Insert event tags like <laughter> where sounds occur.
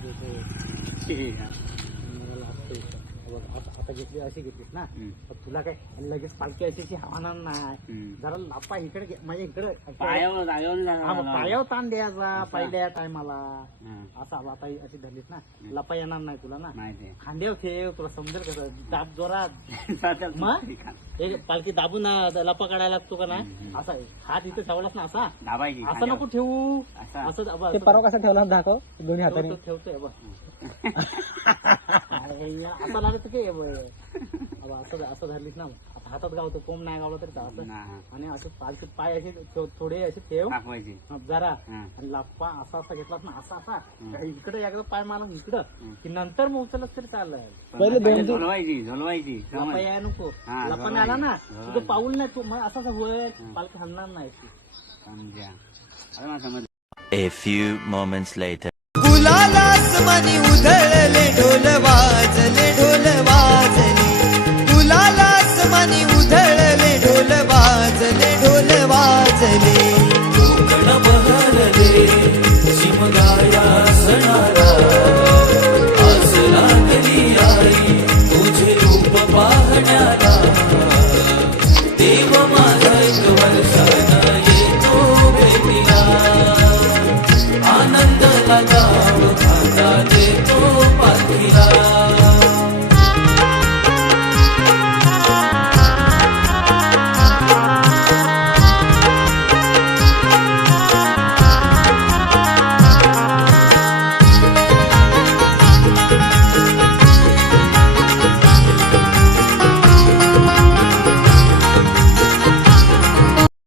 ठीक आहे. मला लागतं इथं. बघ, आता आता घेतली अशी घेतलीस ना. तर तुला काय लगेच पालखी अशी हवाणार नाही. जरा लापा इकडे घे- म्हणजे इकडे. पायावर जागेवर हा मग पायावर ताण द्यायचा असा. पहिल्या टायमाला. हा, असा आता अशी धरलीस ना लपा येणार नाही तुला ना. माहिती आहे. खांद्यावर ठेव तुला समजेल कसं दाब जोरात. <laughs> मग? पालखी दाबून ना लपा काढायला लागतो का नाही. असा हात इथे ठेवलास ना असा? दाबायची असं. नको ठेवू. असा. असं दाब- ते असं परवा कसा ठेवला? दाखव. दोन्ही हाताने. ठेवतो- ठेवतोय बघ <laughs> आता लागत की हे. अब असं असं धरलीस ना आता हातात गावतो कोंब नाही गावलं तरी हा. आणि असं पालखी पाय असे थोडे असे ठेव जरा. आणि लप्पा असा असा घेतलास ना असा असा. इकडे एकदा पाय मारला इकडं. की नंतर मग उचलच तरी चाललं पहिले दोन तीन- झोलवायची झोलवायची. याय नको लपा बरोबर आला ना. तुझं. पाऊल नाही तू मग असं होय पालखी हलणार नाही समज A few moments later.